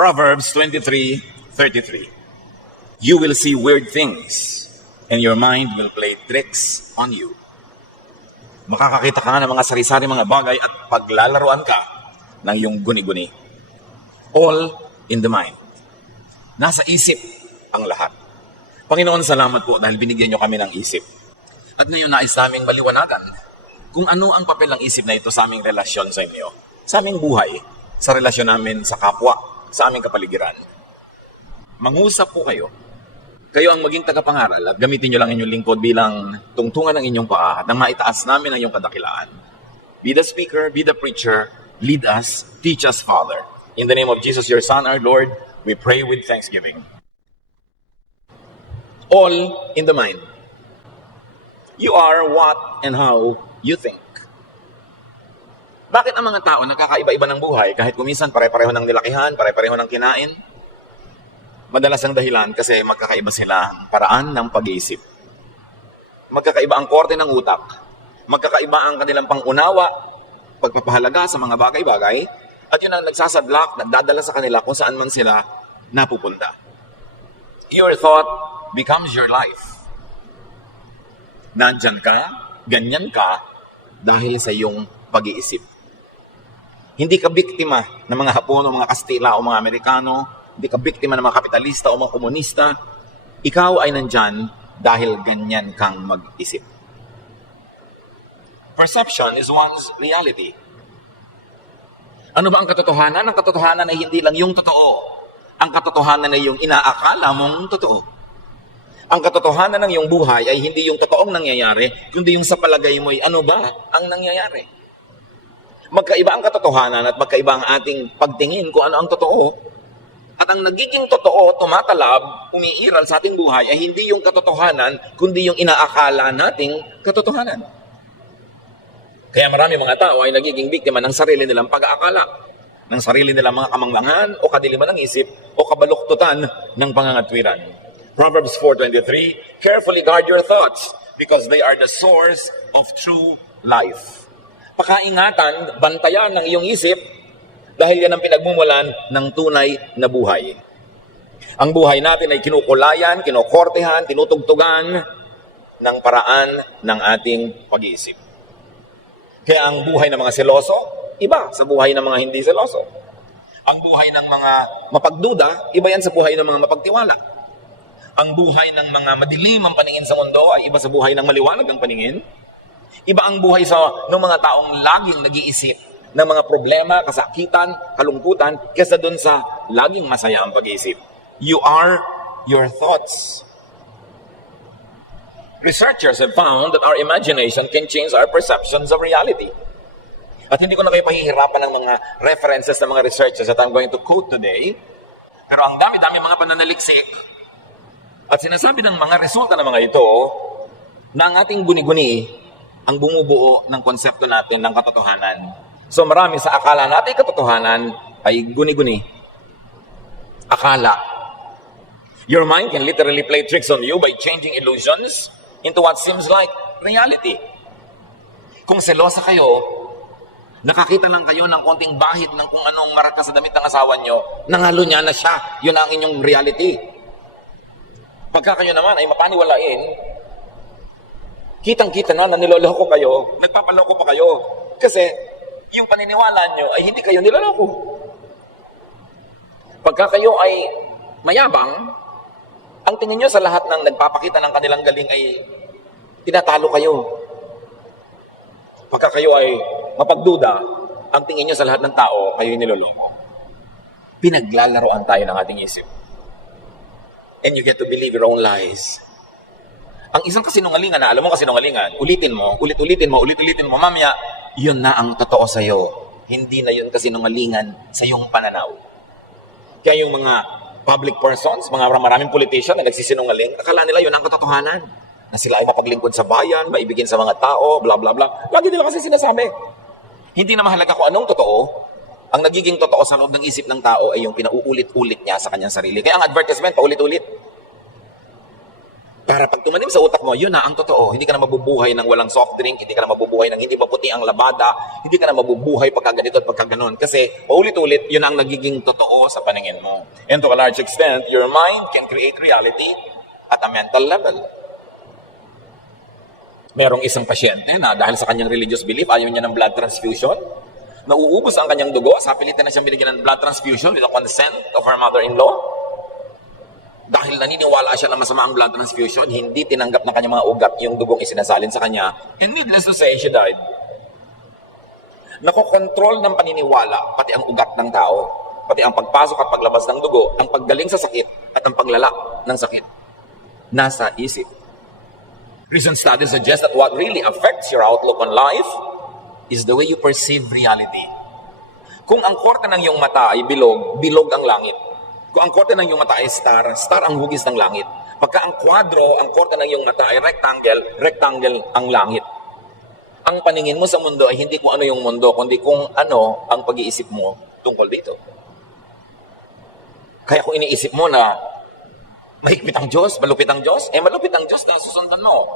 Proverbs 23:33. You will see weird things, and your mind will play tricks on you. Makakakita ka ng mga sari-sari mga bagay at paglalaruan ka ng iyong guni-guni. All in the mind. Nasa isip ang lahat. Panginoon, salamat po dahil binigyan niyo kami ng isip. At ngayon nais naming maliwanagan kung ano ang papel ng isip na ito sa aming relasyon sa inyo, sa aming buhay, sa relasyon namin sa kapwa, sa aming kapaligiran. Mangusap po kayo. Kayo ang maging tagapangaral at gamitin niyo lang inyong lingkod bilang tungtungan ng inyong paa at nang maitaas namin ang iyong kadakilaan. Be the speaker, be the preacher, lead us, teach us, Father. In the name of Jesus, your Son, our Lord, we pray with thanksgiving. All in the mind. You are what and how you think. Bakit ang mga tao nagkakaiba-iba ng buhay kahit kuminsan pare-pareho ng nilakihan, pare-pareho ng kinain? Madalas ang dahilan kasi magkakaiba sila ang paraan ng pag-iisip. Magkakaiba ang korte ng utak. Magkakaiba ang kanilang pangunawa, pagpapahalaga sa mga bagay-bagay, at yun ang nagsasadlak, nagdadala sa kanila kung saan man sila napupunta. Your thought becomes your life. Nandyan ka, ganyan ka, dahil sa iyong pag-iisip. Hindi ka biktima ng mga Hapon o mga Kastila o mga Amerikano, hindi ka biktima ng mga kapitalista o mga komunista. Ikaw ay nandyan dahil ganyan kang mag-isip. Perception is one's reality. Ano ba ang katotohanan? Ang katotohanan ay hindi lang yung totoo. Ang katotohanan ay yung inaakala mong totoo. Ang katotohanan ng iyong buhay ay hindi yung totoong nangyayari, kundi yung sa palagay mo ay ano ba ang nangyayari. Magkaiba ang katotohanan at magkaiba ang ating pagtingin kung ano ang totoo. At ang nagiging totoo, tumatalab, umiiral sa ating buhay ay hindi yung katotohanan, kundi yung inaakala nating katotohanan. Kaya marami mga tao ay nagiging biktima ng sarili nilang pag-aakala, ng sarili nilang mga kamangmangan o kadiliman ng isip o kabaluktutan ng pangangatwiran. Proverbs 4:23, carefully guard your thoughts because they are the source of true life. Pakaingatan, bantayan ng iyong isip dahil yan ang pinagmumulan ng tunay na buhay. Ang buhay natin ay kinukulayan, kinokortehan, tinutugtugan ng paraan ng ating pag-iisip. Kaya ang buhay ng mga seloso, iba sa buhay ng mga hindi seloso. Ang buhay ng mga mapagduda, iba yan sa buhay ng mga mapagtiwala. Ang buhay ng mga madilim ang paningin sa mundo ay iba sa buhay ng maliwanag ang paningin. Iba ang buhay ng mga taong laging nag-iisip ng mga problema, kasakitan, kalungkutan, kesa dun sa laging masaya ang pag-iisip. You are your thoughts. Researchers have found that our imagination can change our perceptions of reality. At hindi ko na kayo pahihirapan ng mga references ng mga researchers that I'm going to quote today. Pero ang dami-dami mga pananaliksik at sinasabi ng mga resulta ng mga ito na ang ating guni-guni ang bumubuo ng konsepto natin ng katotohanan. So marami sa akala natin katotohanan ay guni-guni. Akala. Your mind can literally play tricks on you by changing illusions into what seems like reality. Kung selosa kayo, nakakita lang kayo ng konting bahid ng kung anong maraka sa damit ng asawa nyo, nangalo niya na siya, yun ang inyong reality. Pagka kayo naman ay mapaniwalain, kitang-kita na niloloko kayo, nagpapaloko pa kayo. Kasi yung paniniwala nyo ay hindi kayo niloloko. Pagka kayo ay mayabang, ang tingin nyo sa lahat ng nagpapakita ng kanilang galing ay tinatalo kayo. Pagka kayo ay mapagduda, ang tingin nyo sa lahat ng tao, kayo niloloko. Pinaglalaroan tayo ng ating isip. And you get to believe your own lies. Ang isang kasinungalingan na, alam mo kasinungalingan, ulitin mo, ulit-ulitin mo, mamaya, yun na ang totoo sa'yo. Hindi na yun kasinungalingan sa iyong pananaw. Kaya yung mga public persons, mga maraming politician na nagsisinungaling, akala nila yun ang katotohanan. Na sila ay mapaglingkod sa bayan, maibigin sa mga tao, bla bla bla. Lagi nila kasi sinasabi. Hindi na mahalaga kung anong totoo. Ang nagiging totoo sa loob ng isip ng tao ay yung pinauulit-ulit niya sa kanyang sarili. Kaya ang advertisement, paulit-ulit. Para pag tumanim sa utak mo, yun na ang totoo. Hindi ka na mabubuhay ng walang soft drink, hindi ka na mabubuhay ng hindi maputi ang labada, hindi ka na mabubuhay pagka ganito at pagka ganon. Kasi paulit-ulit, yun ang nagiging totoo sa paningin mo. And to a large extent, your mind can create reality at a mental level. Merong isang pasyente na dahil sa kanyang religious belief, ayaw niya ng blood transfusion, nauubos ang kanyang dugo, sa pilitan na siyang binigyan ng blood transfusion with the consent of her mother-in-law. Dahil naniniwala siya na masama ang blood transfusion, hindi tinanggap ng kanyang mga ugat yung dugong isinasalin sa kanya. And needless to say, she died. Nakokontrol ng paniniwala, pati ang ugat ng tao, pati ang pagpasok at paglabas ng dugo, ang paggaling sa sakit at ang paglala ng sakit. Nasa isip. Recent studies suggest that what really affects your outlook on life is the way you perceive reality. Kung ang korte ng iyong mata ay bilog, bilog ang langit. Kung ang korte ng iyong mata ay star, star ang hugis ng langit. Pagka ang kwadro, ang korte ng iyong mata ay rectangle, rectangle ang langit. Ang paningin mo sa mundo ay hindi kung ano yung mundo, kundi kung ano ang pag-iisip mo tungkol dito. Kaya kung iniisip mo na mahigpit ang Diyos, malupit ang Diyos, malupit ang Diyos na susundan mo.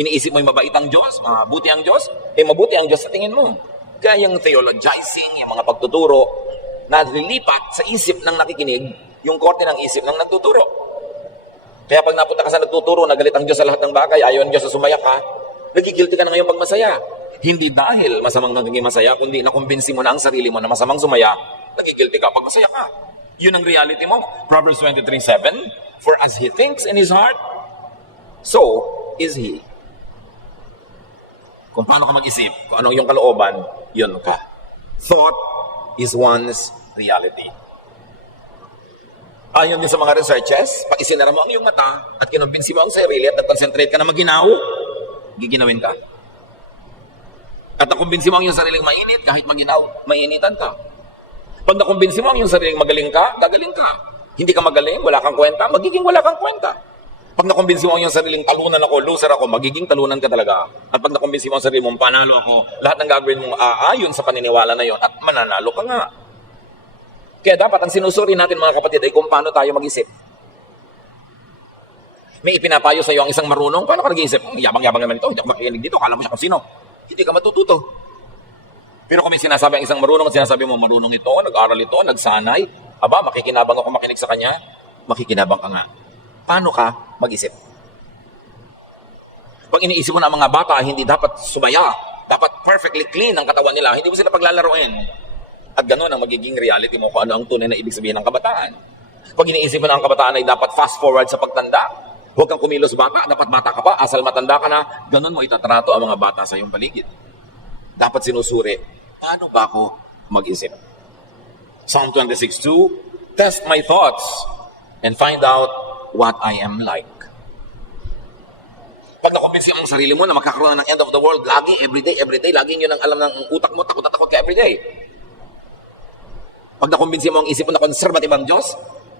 Iniisip mo yung mabait ang Diyos, mabuti ang Diyos, mabuti ang Diyos sa tingin mo. Kaya yung theologizing, yung mga pagtuturo, na lilipat sa isip ng nakikinig, yung korte ng isip ng nagtuturo. Kaya pag napunta ka sa nagtuturo, nagalit ang Diyos sa lahat ng bagay, ayaw ang Diyos na sumaya ka, nagigilty ka na ngayon pag masaya. Hindi dahil masamang nagiging masaya, kundi nakumbinsi mo na ang sarili mo na masamang sumaya, nagigilty ka pag masaya ka. Yun ang reality mo. Proverbs 23:7, for as he thinks in his heart, so is he. Kung paano ka mag-isip, kung anong yung kalooban, yun ka. Thought is one's reality. Ayon din sa mga researches, pag isinara mo ang iyong mata at kinumbinsi mo ang sarili at nag-concentrate ka na maginaw, giginawin ka. At nakumbinsi mo ang iyong sariling mainit, kahit maginaw, mainitan ka. Pag nakumbinsi mo ang iyong sariling magaling ka, gagaling ka. Hindi ka magaling, wala kang kwenta, magiging wala kang kwenta. Pag nakumbinsi mo ang iyong sariling talunan ako, loser ako, magiging talunan ka talaga. At pag nakumbinsi mo ang sarili mong panalo ako, lahat ng gagawin mong aayon sa paniniwala na yon at mananalo ka nga. Kaya dapat ang sinusuri natin mga kapatid ay kung paano tayo mag-isip. May ipinapayo sa iyo ang isang marunong, paano ka nag-iisip? Yabang-yabang naman ito, hindi ako makikinig dito, kala mo siya kung sino. Hindi ka matututo. Pero kung may sinasabi ang isang marunong at sinasabi mo, marunong ito, nag-aral ito, nagsanay, aba, makikinabang ako makinig sa kanya, makikinabang ka nga. Paano ka mag-isip? Pag iniisip mo na ang mga bata, hindi dapat sumaya, dapat perfectly clean ang katawan nila, hindi mo sila paglalaruin. At gano'n ang magiging reality mo kung ano ang tunay na ibig sabihin ng kabataan. Pag iniisip mo na ang kabataan ay dapat fast forward sa pagtanda, huwag kang kumilos bata, dapat bata ka pa, asal matanda ka na, gano'n mo itatrato ang mga bata sa iyong paligid. Dapat sinusuri, paano ba ako mag-isip? Psalm 26:2, test my thoughts and find out what I am like. Pag nakumbinsi ang sarili mo na magkakaroon ng end of the world, lagi, everyday, lagi yun ang alam ng utak mo, takot ka everyday. Pag nakumbinsi mo ang isip mo na conservative ang Diyos,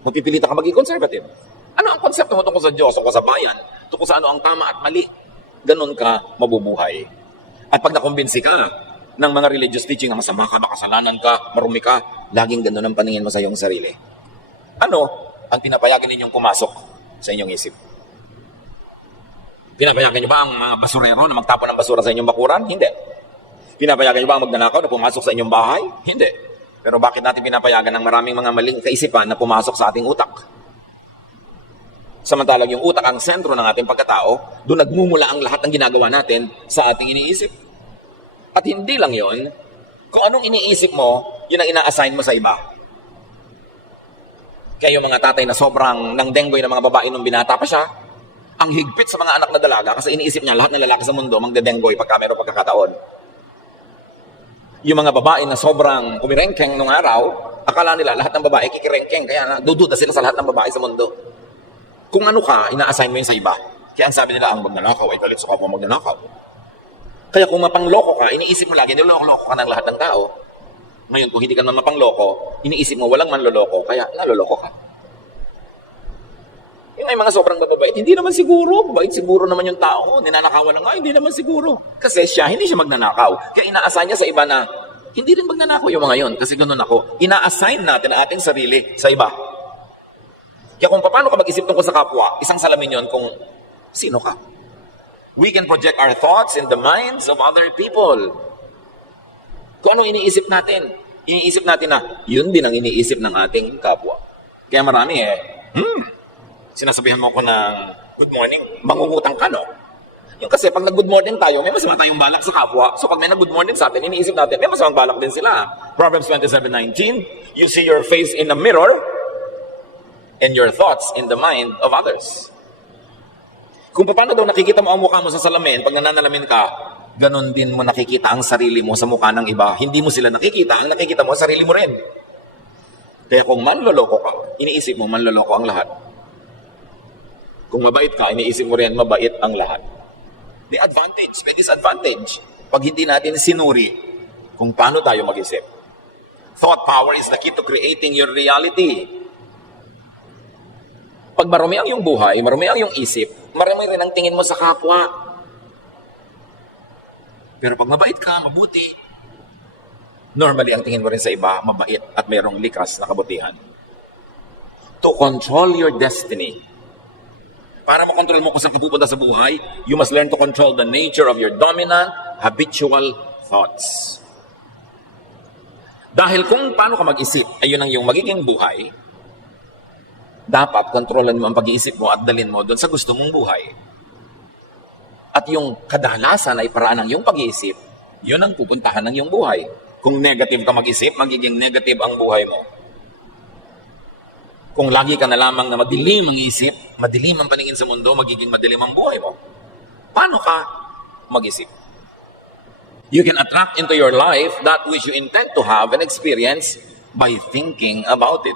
mapipilitan ka maging conservative. Ano ang konsepto mo tungkol sa Diyos, tungkol sa bayan, tungkol sa ano ang tama at mali? Ganon ka mabubuhay. At pag nakumbinsi ka ng mga religious teaching na masama ka, makasalanan ka, marumi ka, laging ganon ang paningin mo sa iyong sarili. Ano ang pinapayagan ninyong pumasok sa inyong isip? Pinapayagan niyo ba ang mga basurero na magtapon ng basura sa inyong bakuran? Hindi. Pinapayagan niyo ba ang magnanakaw na pumasok sa inyong bahay? Hindi. Pero bakit natin pinapayagan ng maraming mga maling kaisipan na pumasok sa ating utak? Samantalang yung utak ang sentro ng ating pagkatao, doon nagmumula ang lahat ng ginagawa natin sa ating iniisip. At hindi lang yon, kung anong iniisip mo, yun ang ina-assign mo sa iba. Kaya yung mga tatay na sobrang nang denggoy ng mga babae nung binata pa siya, ang higpit sa mga anak na dalaga kasi iniisip niya lahat ng lalaki sa mundo magdedenggoy pagka meron pagkakataon. Yung mga babae na sobrang kumirengkeng nung araw, akala nila lahat ng babae kikirengkeng, kaya dududa sila sa lahat ng babae sa mundo. Kung ano ka, ina-assign mo yun sa iba. Kaya ang sabi nila, ang magnanakaw ay galit sa kapwa magnanakaw. Kaya kung mapangloko ka, iniisip mo lagi, niloloko ka ng lahat ng tao. Ngayon, kung hindi ka naman mapangloko, iniisip mo walang manloloko, kaya naloloko ka. Yung may mga sobrang mababait, hindi naman siguro, mabait siguro naman yung tao, ninanakawan lang nga, hindi naman siguro. Kasi hindi siya magnanakaw. Kaya ina-assign niya sa iba na, hindi rin magnanakaw yung mga yon, kasi ganun ako. Ina-assign natin ang ating sarili sa iba. Kaya kung paano ka mag-isip tungkol sa kapwa, isang salamin yon kung Sino ka? We can project our thoughts in the minds of other people. Kung ano iniisip natin. Iniisip natin na, yun din ang iniisip ng ating kapwa. Kaya marami sinasabihan mo ko ng good morning, mangungutang ka, no? Yung kasi pag nag-good morning tayo, may masama tayong balak sa kapwa. So pag may nag-good morning sa atin, iniisip natin, may masamang balak din sila. Proverbs 27:19, you see your face in a mirror and your thoughts in the mind of others. Kung paano daw nakikita mo ang mukha mo sa salamin, pag nananalamin ka, ganon din mo nakikita ang sarili mo sa mukha ng iba. Hindi mo sila nakikita, ang nakikita mo, sarili mo rin. Kaya kung manloloko ka, iniisip mo, manloloko ang lahat. Kung mabait ka, iniisip mo rin, mabait ang lahat. The advantage, may disadvantage. Pag hindi natin sinuri kung paano tayo mag-isip. Thought power is the key to creating your reality. Pag marumi ang iyong buhay, marumi ang iyong isip, marami rin ang tingin mo sa kapwa. Pero pag mabait ka, mabuti, normally ang tingin mo rin sa iba, mabait at mayroong likas na kabutihan. To control your destiny. Para makontrol mo kung saan ka pupunta sa buhay, you must learn to control the nature of your dominant, habitual thoughts. Dahil kung paano ka mag-isip, ayun ang iyong magiging buhay, dapat kontrolan mo ang pag-iisip mo at dalhin mo doon sa gusto mong buhay. At yung kadalasan ay paraan ng iyong pag-iisip, yun ang pupuntahan ng iyong buhay. Kung negative ka mag-isip, magiging negative ang buhay mo. Kung lagi ka na lamang na madilim ang isip, madilim ang paningin sa mundo, magiging madilim ang buhay mo. Paano ka mag-isip? You can attract into your life that which you intend to have and experience by thinking about it.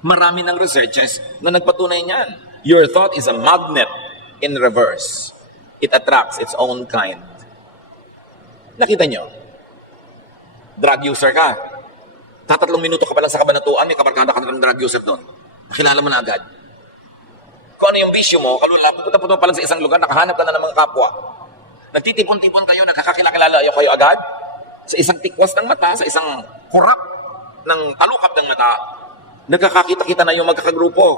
Marami ng researchers na nagpatunay niyan. Your thought is a magnet in reverse. It attracts its own kind. Nakita nyo? Drug user ka. Tatatlong minuto ka pa lang sa kabanatuan, may kabarkada ka ng drug user doon. Nakilala mo na agad. Kung ano yung bisyo mo, kalula, pupunta pa lang sa isang lugar, nakahanap ka na ng mga kapwa. Nagtitipon-tipon kayo, nakakakilala kayo agad. Sa isang tikwas ng mata, sa isang kurap ng talukap ng mata, nagkakakita-kita na yung magkakagrupo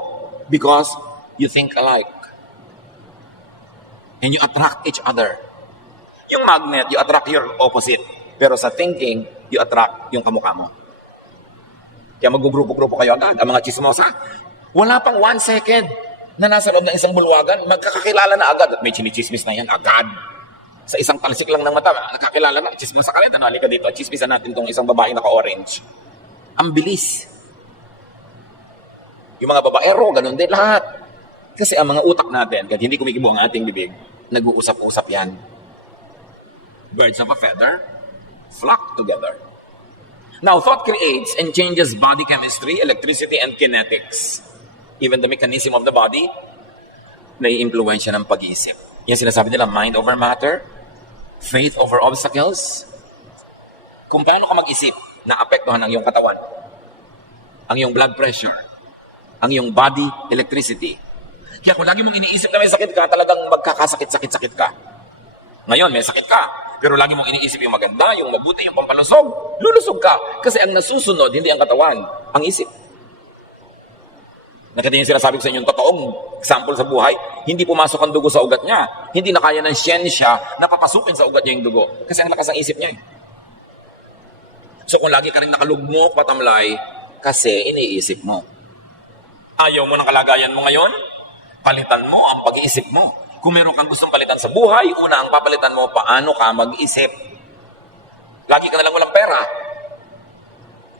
because you think alike. And you attract each other. Yung magnet, you attract your opposite. Pero sa thinking, you attract yung kamukha mo. Kaya mag-grupo-grupo kayo agad, ang mga chismosa. Wala pang 1 second na nasa loob ng isang bulwagan, magkakakilala na agad. At may chinichismis na yan agad. Sa isang talsik lang ng mata, nakakilala na, chismosa ka rin, halika dito, chismisan natin tong isang babaeng naka-orange. Ang bilis. Yung mga babaero, ganun din lahat. Kasi ang mga utak natin, kahit hindi kumikibo ang ating bibig, nag-uusap-usap yan. Birds of a feather flock together. Now, thought creates and changes body chemistry, electricity, and kinetics. Even the mechanism of the body, nai-impluwensya ng pag-iisip. Yan sinasabi nila, mind over matter, faith over obstacles. Kung paano ka mag-isip, naapektuhan ang iyong katawan, ang iyong blood pressure, ang iyong body electricity. Kaya kung lagi mong iniisip na may sakit ka, talagang magkakasakit-sakit-sakit ka. Ngayon, may sakit ka, pero lagi mong iniisip yung maganda, yung mabuti, yung pampalusog, lulusog ka. Kasi ang nasusunod, hindi ang katawan, ang isip. Nakatingin sila, sabi ko sa inyo, yung totoong example sa buhay, hindi pumasok ang dugo sa ugat niya. Hindi na kaya ng siyensya na papasukin sa ugat niya yung dugo. Kasi ang lakas ang isip niya. So kung lagi ka rin nakalugmok, patamlay, kasi iniisip mo. Ayaw mo ng kalagayan mo ngayon? Palitan mo ang pag-iisip mo. Kung meron kang gustong palitan sa buhay, una ang papalitan mo, paano ka mag-isip. Lagi ka na lang walang pera.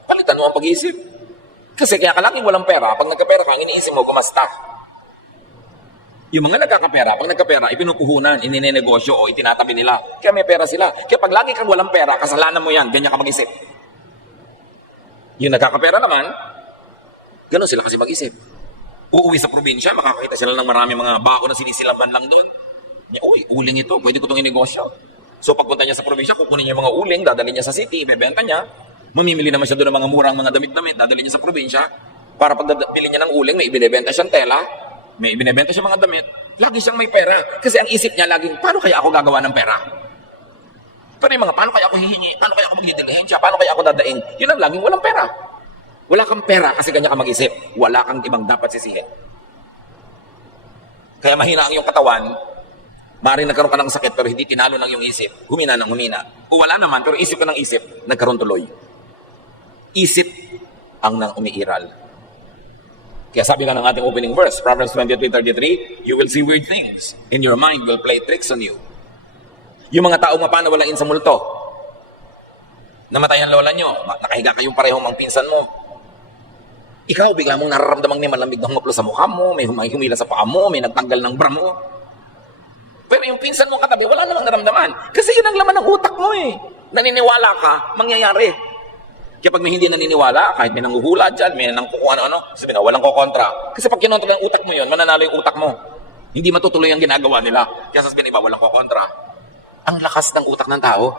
Palitan mo ang pag-iisip. Kasi kaya ka laging walang pera, pag nagkapera ka, iniisip mo, kumasta. Yung mga nagkakapera, pag nagkapera, ipinupuhunan, ininenegosyo o itinatabi nila. Kaya may pera sila. Kaya pag lagi kang walang pera, kasalanan mo yan, ganyan ka mag-isip. Yung nagkakapera naman, ganun sila kasi mag-isip. Uuwi sa probinsya, makakakita sila ng marami mga bako na sinisilaban lang doon. Uy, uling ito, pwede ko itong inegosyo. So pagpunta niya sa probinsya, kukunin niya yung mga uling, dadalhin niya sa city, ibebenta niya. Mamimili naman siya doon ng mga murang mga damit-damit, dadalhin niya sa probinsya. Para pag bili niya ng uling, may ibinebenta siyang tela, may ibinebenta siyang mga damit. Lagi siyang may pera. Kasi ang isip niya laging, paano kaya ako gagawa ng pera? Pero yung mga, paano kaya ako hihingi? Paano kaya ako magdidilihensya? Paano kaya ako dadaing? Yun ang laging walang pera. Wala kang pera kasi ganyan ka mag-isip. Wala kang ibang dapat sisihin. Kaya mahina ang iyong katawan, maaaring nagkaroon ka ng sakit pero hindi tinalo ng iyong isip. Humina ng humina. O wala naman, pero isip ka ng isip, nagkaroon tuloy. Isip ang nang umiiral. Kaya sabi nga ng ating opening verse, Proverbs 23:33, you will see weird things. And your mind will play tricks on you. Yung mga taong mapanawalain sa multo, namatay ang lola nyo, nakahiga kayong parehong mga pinsan mo, ikaw bigla mong nararamdamang may malamig na humaplo sa mukha mo, may humila sa paa mo, may nagtanggal ng bra mo. Pero yung pinsan mo katabi, wala namang naramdaman. Kasi yun ang laman ng utak mo eh. Naniniwala ka, mangyayari. Kaya pag may hindi naniniwala, kahit may nanghuhula dyan, may nangkukuha ano, sabi na, walang kokontra. Kasi pag kinontra ng utak mo yun, mananalo yung utak mo. Hindi matutuloy ang ginagawa nila. Kaya sasabihin iba, walang kokontra. Ang lakas ng utak ng tao.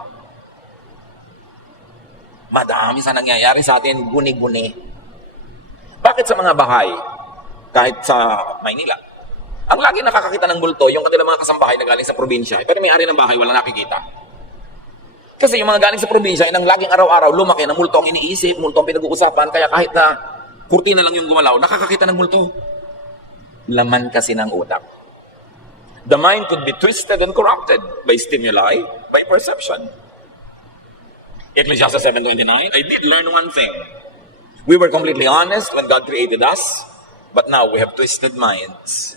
Madami sa nangyayari sa atin, guni-guni. Bakit sa mga bahay, kahit sa Maynila, ang lagi nakakakita ng multo, yung kanilang mga kasambahay na galing sa probinsya, pero may-ari ng bahay, wala nakikita. Kasi yung mga galing sa probinsya, nang laging araw-araw, lumaki ng multo ang iniisip, multo ang pinag-uusapan, kaya kahit na kurtina lang yung gumalaw, nakakakita ng multo. Laman kasi ng utak. The mind could be twisted and corrupted by stimuli, by perception. Ecclesiastes 7:29, I did learn one thing. We were completely honest when God created us, but now we have twisted minds.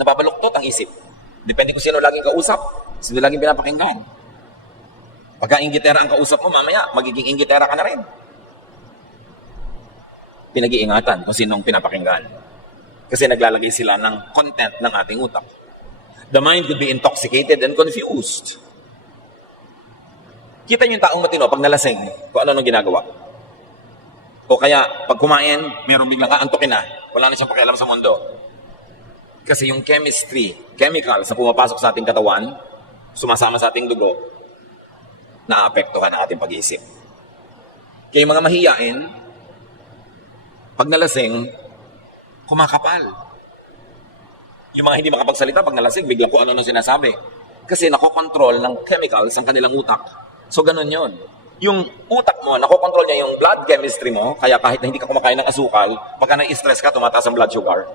Nababaluktot ang isip. Depende kung sino laging kausap, sino laging pinapakinggan. Pagka inggitera ang kausap mo, mamaya, magiging inggitera ka na rin. Pinag-iingatan kung sinong pinapakinggan. Kasi naglalagay sila ng content ng ating utak. The mind could be intoxicated and confused. Kita niyo yung taong matino pag nalasing, kung ano nang ginagawa. O kaya, pag kumain, mayroong biglang aantukin na. Wala na siyang pakialam sa mundo. Kasi yung chemistry, chemical sa pumapasok sa ating katawan, sumasama sa ating dugo, naapektuhan ang ating pag-iisip. Kaya yung mga mahiyain, pag nalasing, kumakapal. Yung mga hindi makapagsalita, pag nalasing, biglang kung ano nang sinasabi. Kasi nakokontrol ng chemicals ang kanilang utak. So, ganun yun. Yung utak mo, nakokontrol niya yung blood chemistry mo, kaya kahit na hindi ka kumakain ng asukal, pagka na-stress ka, tumataas ang blood sugar.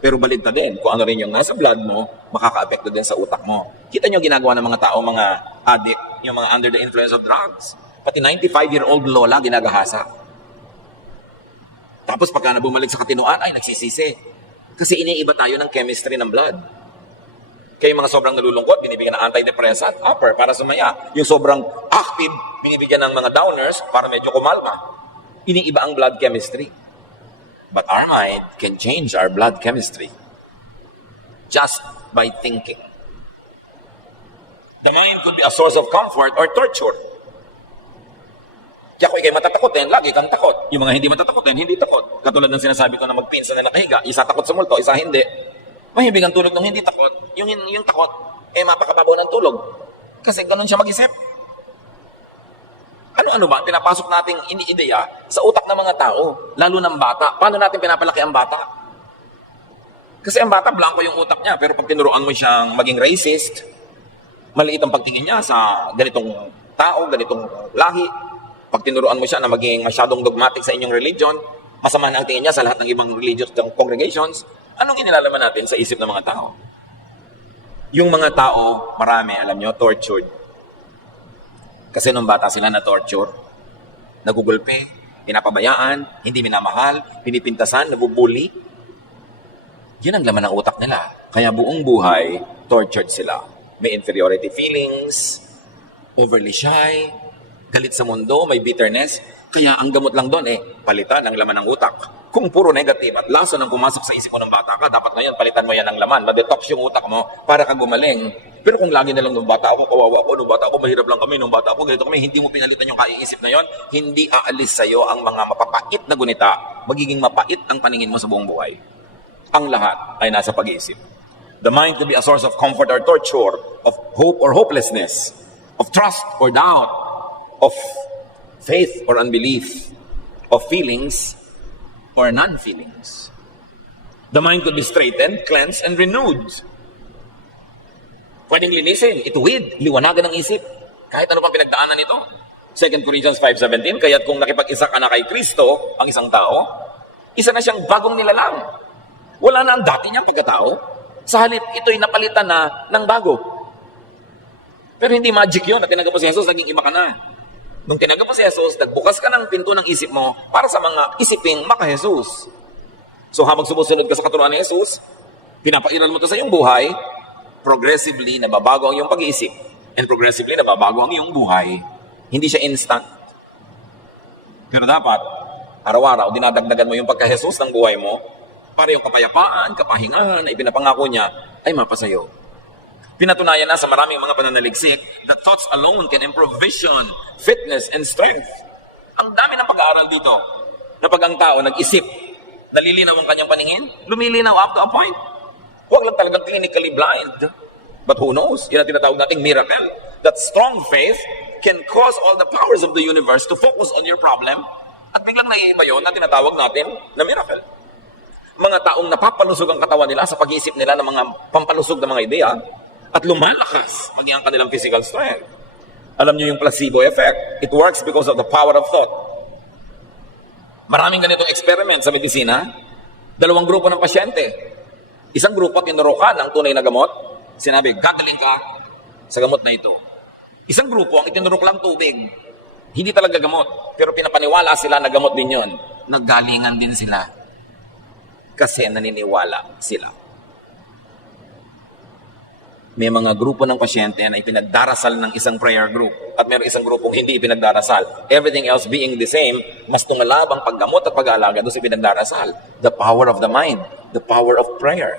Pero baligtad din, kung ano rin yung nasa blood mo, makaka-apekto din sa utak mo. Kita niyo ginagawa ng mga tao, mga addict, yung mga under the influence of drugs. Pati 95-year-old lola, ginagahasa. Tapos pagka na bumalik sa katinuan, ay nagsisisi. Kasi iniiba tayo ng chemistry ng blood. Kaya yung mga sobrang nalulungkot, binibigyan ng antidepressant, upper, para sumaya. Yung sobrang active, binibigyan ng mga downers para medyo kumalma. Iniiba ang blood chemistry. But our mind can change our blood chemistry just by thinking. The mind could be a source of comfort or torture. Kaya kung ikay matatakotin, lagi kang takot. Yung mga hindi matatakotin, hindi takot. Katulad ng sinasabi ko na magpinsan na nakahiga, isa takot sa multo, isa hindi. Mahibig ang tulog ng hindi takot. Yung takot, mapakababaw ng tulog. Kasi ganun siya mag-isip. Ano-ano ba? Pinapasok nating iniideya sa utak ng mga tao, lalo ng bata. Paano natin pinapalaki ang bata? Kasi ang bata, blanco yung utak niya. Pero pag tinuruan mo siyang maging racist, maliit ang pagtingin niya sa ganitong tao, ganitong lahi. Pag tinuruan mo siya na maging masyadong dogmatic sa inyong religion, masama na ang tingin niya sa lahat ng ibang religious congregations. Anong inilalaman natin sa isip ng mga tao? Yung mga tao, marami, alam nyo, tortured. Kasi nung bata sila na torture, nagugulpe, pinapabayaan, hindi minamahal, pinipintasan, nabubuli. Yun ang laman ng utak nila. Kaya buong buhay, tortured sila. May inferiority feelings, overly shy, galit sa mundo, may bitterness. Kaya ang gamot lang doon palitan ang laman ng utak. Kung puro negative at laso nang pumasok sa isip mo ng bata ka, dapat ngayon palitan mo yan ng laman, ma-detox yung utak mo para ka gumaling. Pero kung lagi na lang nung bata ako, kawawa ako, nung bata ako, mahirap lang kami, nung bata ako, ganito kami, hindi mo pinalitan yung kaiisip na yon, hindi aalis sa'yo ang mga mapapait na gunita, magiging mapait ang paningin mo sa buong buhay. Ang lahat ay nasa pag-iisip. The mind could be a source of comfort or torture, of hope or hopelessness, of trust or doubt, of faith or unbelief, of feelings or non-feelings. The mind could be straightened, cleansed, and renewed. Pwedeng linisin, ituwid, liwanagan ng isip. Kahit ano pang pinagdaanan nito. 2 Corinthians 5:17, kaya't kung nakipag-isa ka na kay Kristo, ang isang tao, isa na siyang bagong nilalang. Wala na ang dati niyang pagkatao. Sa halip, ito'y napalitan na ng bago. Pero hindi magic yun na tinagap mo si Jesus, naging iba ka na. Nung tinagap mo si Jesus, nagbukas ka ng pinto ng isip mo para sa mga isiping maka-Jesus. So habang sumusunod ka sa katuruan ni Jesus, pinapairal mo to sa iyong buhay, progressively nababago ang iyong pag-iisip. And progressively nababago ang iyong buhay. Hindi siya instant. Pero dapat, araw-araw, dinadagdagan mo yung pagka-Jesus ng buhay mo para yung kapayapaan, kapahingahan na ipinapangako niya ay mapasayo. Pinatunayan na sa maraming mga pananaliksik that thoughts alone can improve vision, fitness, and strength. Ang dami ng pag-aaral dito na pag ang tao nag-isip, nalilinaw ang kanyang paningin, lumilinaw up to a point. Huwag lang talagang clinically blind. But who knows? Yan ang tinatawag nating miracle. That strong faith can cause all the powers of the universe to focus on your problem at biglang naiiba yun na tinatawag natin na miracle. Mga taong napapalusog ang katawan nila sa pag-iisip nila ng mga pampalusog na mga ideya at lumalakas maging ang kanilang physical strength. Alam niyo yung placebo effect. It works because of the power of thought. Maraming ganitong experiment sa medisina. 2 grupo ng pasyente. Isang grupo tinurukan ng tunay na gamot. Sinabi, gagaling ka sa gamot na ito. Isang grupo ang itinurok lang tubig. Hindi talaga gamot. Pero pinapaniwala sila na gamot din yun. Naggalingan din sila. Kasi naniniwala sila. May mga grupo ng pasyente na ipinagdarasal ng isang prayer group at mayroong isang grupong hindi ipinagdarasal. Everything else being the same, mas tungalab ang paggamot at pag-aalaga doon sa ipinagdarasal. The power of the mind, the power of prayer.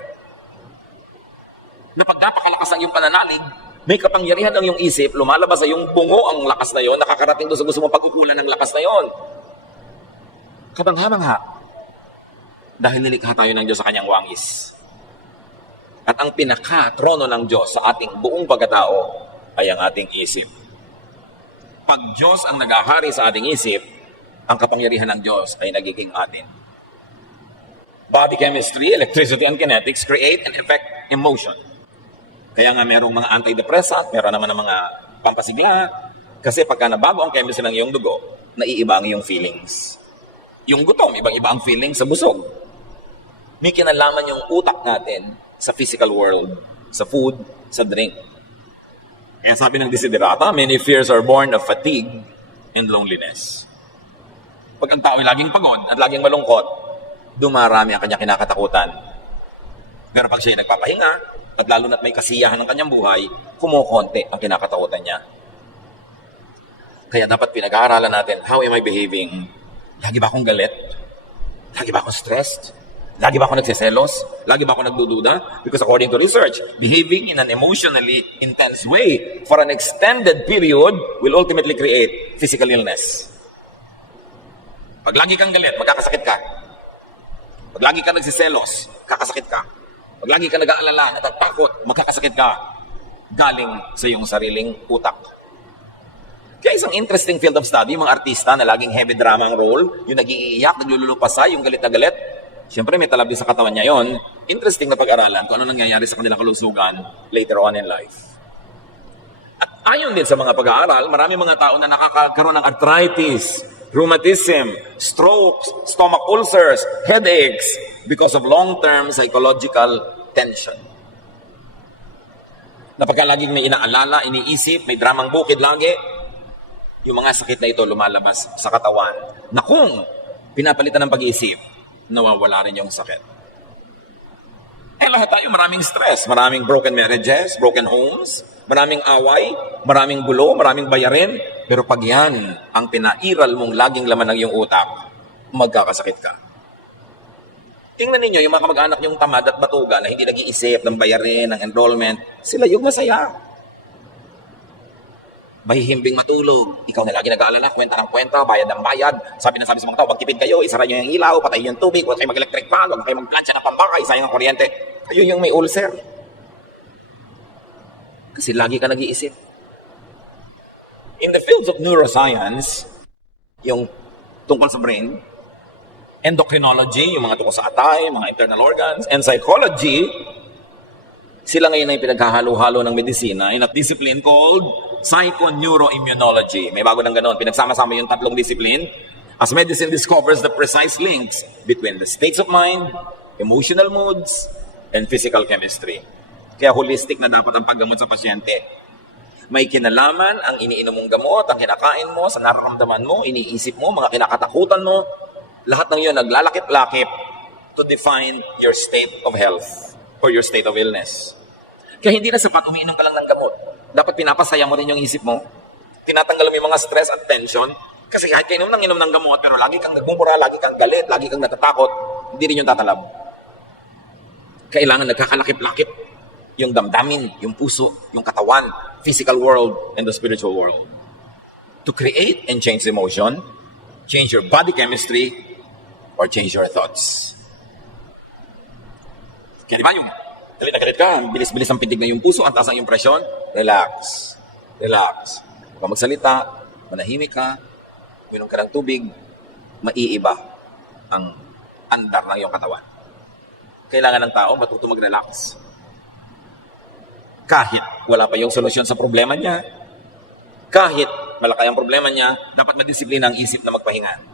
Na pag napakalakas ang iyong pananalig, may kapangyarihan ang iyong isip, lumalabas sa iyong bungo ang lakas na yon, nakakarating doon sa gusto mong pagkukulan ng lakas na yon. Kabangha-bangha. Dahil nilikha tayo ng Diyos sa kanyang wangis. At ang pinaka-trono ng Diyos sa ating buong pagkatao ay ang ating isip. Pag Diyos ang nagahari sa ating isip, ang kapangyarihan ng Diyos ay nagiging atin. Body chemistry, electricity, and kinetics create and affect emotion. Kaya nga merong mga antidepressant, meron naman ng mga pampasigla. Kasi pagka nabago ang chemistry ng iyong dugo, naiiba ang iyong feelings. Yung gutom, ibang-iba ang feelings sa busog. May kinalaman yung utak natin sa physical world, sa food, sa drink. Kaya sabi ng Desiderata, many fears are born of fatigue and loneliness. Pag ang tao ay laging pagod at laging malungkot, dumarami ang kanyang kinakatakutan. Pero pag siya ay nagpapahinga, at lalo na't may kasiyahan ng kanyang buhay, kumukonti ang kinakatakutan niya. Kaya dapat pinag-aaralan natin, how am I behaving? Lagi ba akong galit? Lagi ba akong stressed? Lagi ba ako nagsiselos? Lagi ba ako nagdududa? Because according to research, behaving in an emotionally intense way for an extended period will ultimately create physical illness. Pag lagi kang galit, magkakasakit ka. Pag lagi kang nagsiselos, kakasakit ka. Pag lagi kang nag-aalala, natatakot, magkakasakit ka. Galing sa iyong sariling utak. Kaya isang interesting field of study, yung mga artista na laging heavy drama ang role, yung nag-iiyak, naglululupasa, yung galit na galit, siyempre may talabi sa katawan niya yon. Interesting na pag-aralan kung ano nangyayari sa kanilang kalusugan later on in life. At ayon din sa mga pag-aaral, marami mga tao na nakakaroon ng arthritis, rheumatism, strokes, stomach ulcers, headaches because of long-term psychological tension. Na pagka laging may inaalala, iniisip, may dramang bukid lagi, yung mga sakit na ito lumalabas sa katawan na kung pinapalitan ng pag-iisip, nawawala rin yung sakit. Eh lahat tayo maraming stress, maraming broken marriages, broken homes, maraming away, maraming gulo, maraming bayarin. Pero pag yan ang pinairal mong laging laman ng iyong utak, magkakasakit ka. Tingnan ninyo yung mga kamag-anak niyong tamad at batuga na hindi nag-iisip ng bayarin, ng enrollment, sila yung masaya. Mahihimbing matulog. Ikaw na lagi nag-aalala, kwenta ng kwenta, bayad ng bayad. Sabi sa mga tao, magtipid kayo, isara nyo yung ilaw, patay yung tubig, huwag kayo mag-electric fan, huwag kayo mag-plancha ng pambaka, isayang ang kuryente. Kayo yung may ulcer. Kasi lagi ka nag-iisip. In the fields of neuroscience, yung tungkol sa brain, endocrinology, yung mga tungkol sa atay, mga internal organs, and psychology, sila ngayon ay pinaghahalo-halo ng medisina in a discipline called psychoneuroimmunology. May bago ng ganon. Pinagsama-sama yung tatlong discipline as medicine discovers the precise links between the states of mind emotional moods, and physical chemistry. Kaya holistic na dapat ang paggamot sa pasyente. May kinalaman ang iniinom mong gamot, ang kinakain mo, sa nararamdaman mo, iniisip mo, mga kinakatakutan mo. Lahat ng yun naglalakip-lakip to define your state of health or your state of illness. Kaya hindi na sapat umiinom ka lang ng gamot. Dapat pinapasaya mo rin yung isip mo. Tinatanggal mo yung mga stress at tension. Kasi kahit kainom ng gamot, pero lagi kang nagmumura, lagi kang galit, lagi kang natatakot, hindi rin yung tatalab. Kailangan nagkakalakip-lakip yung damdamin, yung puso, yung katawan, physical world, and the spiritual world. To create and change emotion, change your body chemistry, or change your thoughts. Kaya di ba yung galit na galit ka, bilis-bilis ang pintig na yung puso, ang taas ang yung presyon, relax. Relax. Huwag ka magsalita, manahimik ka, uminom ka ng tubig, maiiba ang andar ng iyong katawan. Kailangan ng tao matuto mag-relax. Kahit wala pa yung solusyon sa problema niya, kahit malaki ang problema niya, dapat madisiplina ang isip na magpahinga.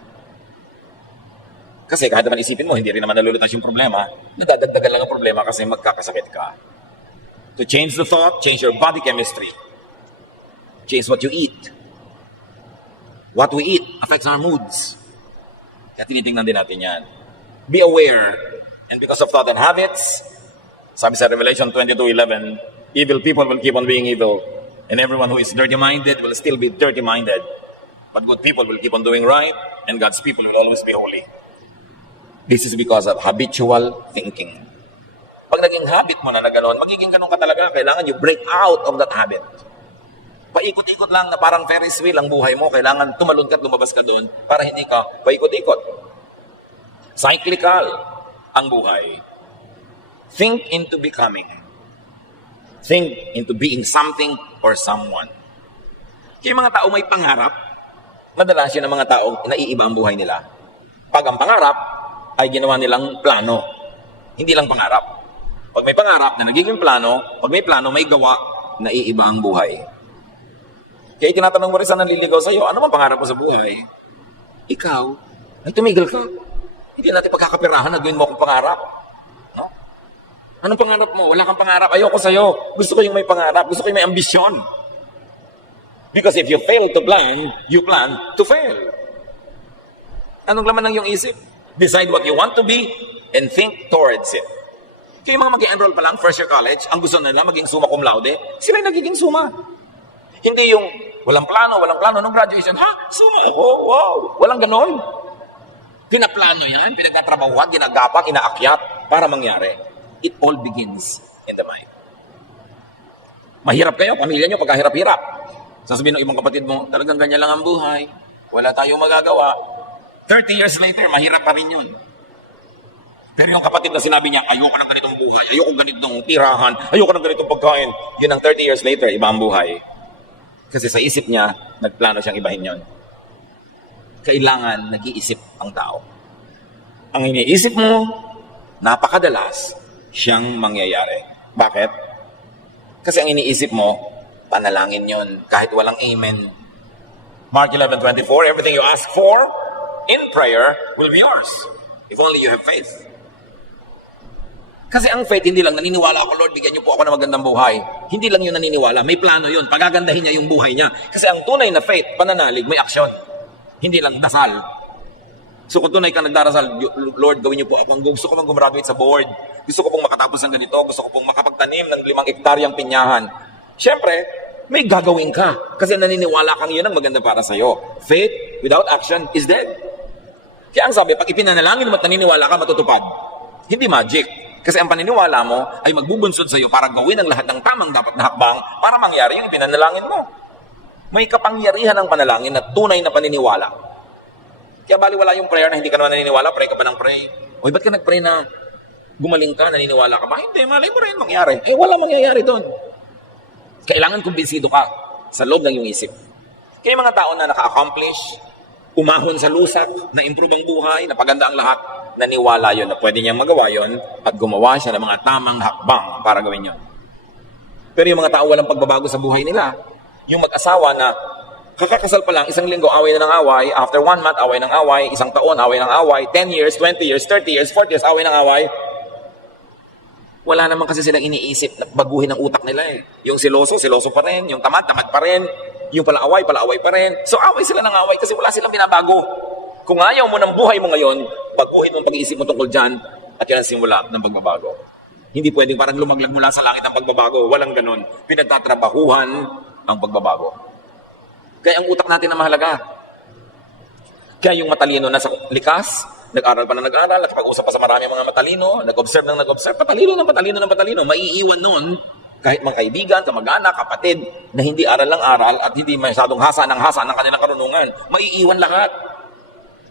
Kasi kahit naman isipin mo, hindi rin naman nalulutas yung problema, nadadagdagan lang ang problema kasi magkakasakit ka. To change the thought, change your body chemistry. Change what you eat. What we eat affects our moods. Kaya tinitingnan din natin yan. Be aware. And because of thought and habits, sabi sa Revelation 22:11, evil people will keep on being evil. And everyone who is dirty-minded will still be dirty-minded. But good people will keep on doing right, and God's people will always be holy. This is because of habitual thinking. Pag naging habit mo na gano'n, magiging gano'n ka talaga. Kailangan you break out of that habit. Paikot-ikot lang na parang Ferris wheel ang buhay mo. Kailangan tumalon ka at lumabas ka doon para hindi ka paikot-ikot. Cyclical ang buhay. Think into becoming. Think into being something or someone. Kaya yung mga tao may pangarap, madalas yun ang mga tao naiiba ang buhay nila. Pag ang pangarap ay ginawa nilang plano, hindi lang pangarap. Pag may pangarap na nagiging plano, pag may plano, may gawa, naiiba ang buhay. Kaya tinatanong mo rin sa nanliligaw sa'yo, ano bang pangarap mo sa buhay? Ikaw, ay tumigil ka. Hindi natin pagkakapirahan na gawin mo akong pangarap. No? Anong pangarap mo? Wala kang pangarap. Ayoko sa'yo. Gusto ko yung may pangarap. Gusto ko yung may ambisyon. Because if you fail to plan, you plan to fail. Anong laman ng iyong isip? Decide what you want to be and think towards it. Kaya yung mga mag-enroll pa lang, first year college, ang gusto nila maging summa cum laude, sila yung nagiging summa. Hindi yung walang plano, nung graduation, ha? Summa? Oh, wow! Walang ganon. Pinaplano yan, pinagtatrabahuan, ginagapak, inaakyat para mangyari. It all begins in the mind. Mahirap kayo, pamilya nyo, pagkahirap-hirap. Sasabihin ng ibang kapatid mo, talagang ganyan lang ang buhay. Wala tayong magagawa. 30 years later, mahirap pa rin yun. Pero yung kapatid na sinabi niya, ayoko ng ganitong buhay, ayoko ganitong tirahan, ayoko ng ganitong pagkain, yun ang 30 years later, iba ang buhay. Kasi sa isip niya, nagplano siyang ibahin yun. Kailangan nag-iisip ang tao. Ang iniisip mo, napakadalas siyang mangyayari. Bakit? Kasi ang iniisip mo, panalangin yun, kahit walang amen. Mark 11:24, everything you ask for in prayer will be yours. If only you have faith. Kasi ang faith, hindi lang naniniwala ako, Lord, bigyan niyo po ako ng magandang buhay. Hindi lang yun naniniwala, may plano yun. Pagagandahin niya yung buhay niya. Kasi ang tunay na faith, pananalig, may aksyon. Hindi lang dasal. So kung tunay ka nagdarasal, Lord, gawin niyo po ako. Gusto ko pong gumraduate sa board. Gusto ko pong makatapos ng ganito. Gusto ko pong makapagtanim ng 5 hektaryang pinyahan. Siyempre, may gagawin ka. Kasi naniniwala kang yun ang maganda para sa'yo. Faith without action is dead. Kaya ang sabi, pag ipinanalangin mo at naniniwala ka, matutupad. Hindi magic. Kasi ang paniniwala mo ay magbubunsod sa iyo para gawin ang lahat ng tamang dapat na hakbang para mangyari yung ipinanalangin mo. May kapangyarihan ng panalangin na tunay na paniniwala. Kaya baliwala yung prayer na hindi ka naman naniniwala, pray ka pa ng pray. Oy, ba't ka nag-pray na gumaling ka, naniniwala ka ba? Hindi, malay mo rin mangyari. Wala mangyayari doon. Kailangan kumbinsido ka sa loob ng iyong isip. Kaya yung mga tao na naka-accomplish, umahon sa lusak, na-improve ang buhay, napaganda ang lahat, naniwala yon na pwede niyang magawa yon at gumawa siya ng mga tamang hakbang para gawin yon. Pero yung mga tao walang pagbabago sa buhay nila, yung mag-asawa na kakakasal pa lang, 1 linggo, away na ng away, after 1 month, away ng away, 1 taon, away ng away, 10 years, 20 years, 30 years, 40 years, away ng away, Wala naman kasi silang iniisip na baguhin ang utak nila eh. Yung siloso, siloso pa rin. Yung tamad, tamad pa rin. Yung palaaway, palaaway pa rin. So away sila ng away kasi wala silang binabago. Kung ayaw mo ng buhay mo ngayon, baguhin mo ang pag-iisip mo tungkol dyan at yan ang simula ng pagbabago. Hindi pwedeng parang lumaglag mula sa langit ang pagbabago. Walang ganun. Pinagtatrabahuhan ang pagbabago. Kaya ang utak natin na mahalaga. Kaya yung matalino na sa likas, nag-aral pa na nag-aral, at pag-usap pa sa marami mga matalino, nag-observe ng nag-observe, patalino ng patalino ng patalino, maiiwan nun, kahit mga kaibigan, kamag-anak, kapatid, na hindi aral ng aral at hindi masyadong hasa ng kanilang karunungan, maiiwan lahat.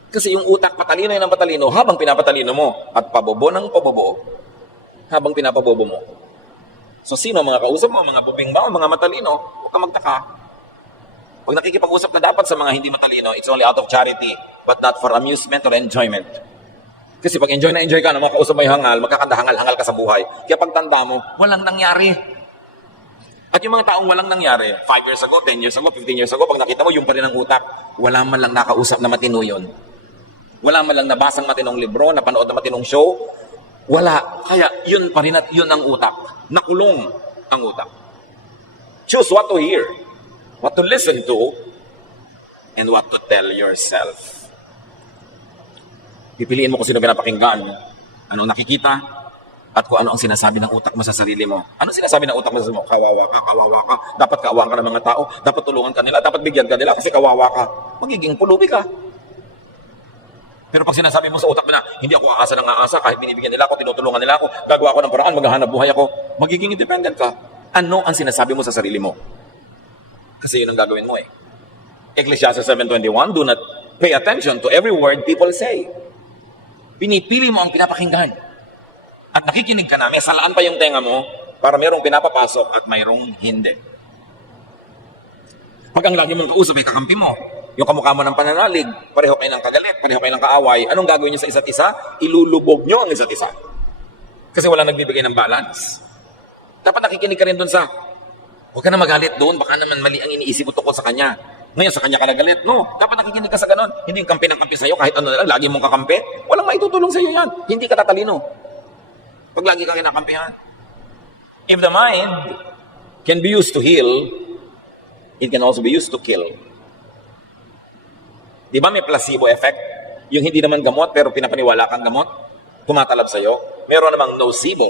Kasi yung utak, patalino yun ng patalino, habang pinapatalino mo, at pabobo ng pabobo, habang pinapabobo mo. So sino mga kausap mo, mga bubing ba, mga matalino, huwag ka magtaka. Pag nakikipag-usap ka dapat sa mga hindi matalino, it's only out of charity, but not for amusement or enjoyment. Kasi pag enjoy na enjoy ka, mga kausap mo yung hangal, magkakandahangal-hangal ka sa buhay. Kaya pagtanda mo, walang nangyari. At yung mga taong walang nangyari, 5 years ago, 10 years ago, 15 years ago, pag nakita mo, yung pa rin ang utak, wala man lang nakausap na matino yun. Wala man lang nabasang matinong libro, napanood na matinong show. Wala. Kaya yun pa rin at yun ang utak. Nakulong ang utak. Choose what to hear, what to listen to, and what to tell yourself. Pipiliin mo kung sino pinapakinggan, ano nakikita, at kung ano ang sinasabi ng utak mo sa sarili mo. Ano sinasabi ng utak mo sa sarili mo? Kawawa ka. Dapat kaawaan ka ng mga tao. Dapat tulungan ka nila. Dapat bigyan ka nila kasi kawawa ka. Magiging pulubi ka. Pero pag sinasabi mo sa utak mo na, hindi ako aasa ng aasa, kahit binibigyan nila ako, tinutulungan nila ako, gagawa ako ng paraan, maghahanap buhay ako, magiging independent ka. Ano ang sinasabi mo sa sarili mo? Kasi yun ang gagawin mo eh. Ecclesiastes 7:21, do not pay attention to every word people say. Pinipili mo ang pinapakinggan. At nakikinig ka na, may salaan pa yung tenga mo para mayroong pinapapasok at mayroong hindi. Pag ang lagi mong kausap ay kakampi mo, yung kamukha mo ng pananalig, pareho kayo ng kagalit, pareho kayo ng kaaway, anong gagawin nyo sa isa't isa? Ilulubog nyo ang isa't isa. Kasi wala nagbibigay ng balance. Dapat nakikinig ka rin dun sa, huwag ka na magalit doon, baka naman mali ang iniisip mo tungkol sa kanya. Ngayon sa kanya ka nagalit. No, dapat nakikinig ka sa ganon. Hindi yung kampi ng kampi sa'yo, kahit ano na lang, lagi mong kakampi. Walang maitutulong sa'yo yan. Hindi ka tatalino. Pag lagi kang kinakampihan. If the mind can be used to heal, it can also be used to kill. Di ba may placebo effect? Yung hindi naman gamot pero pinapaniwala kang gamot, tumatalab sa'yo. Meron namang nocebo.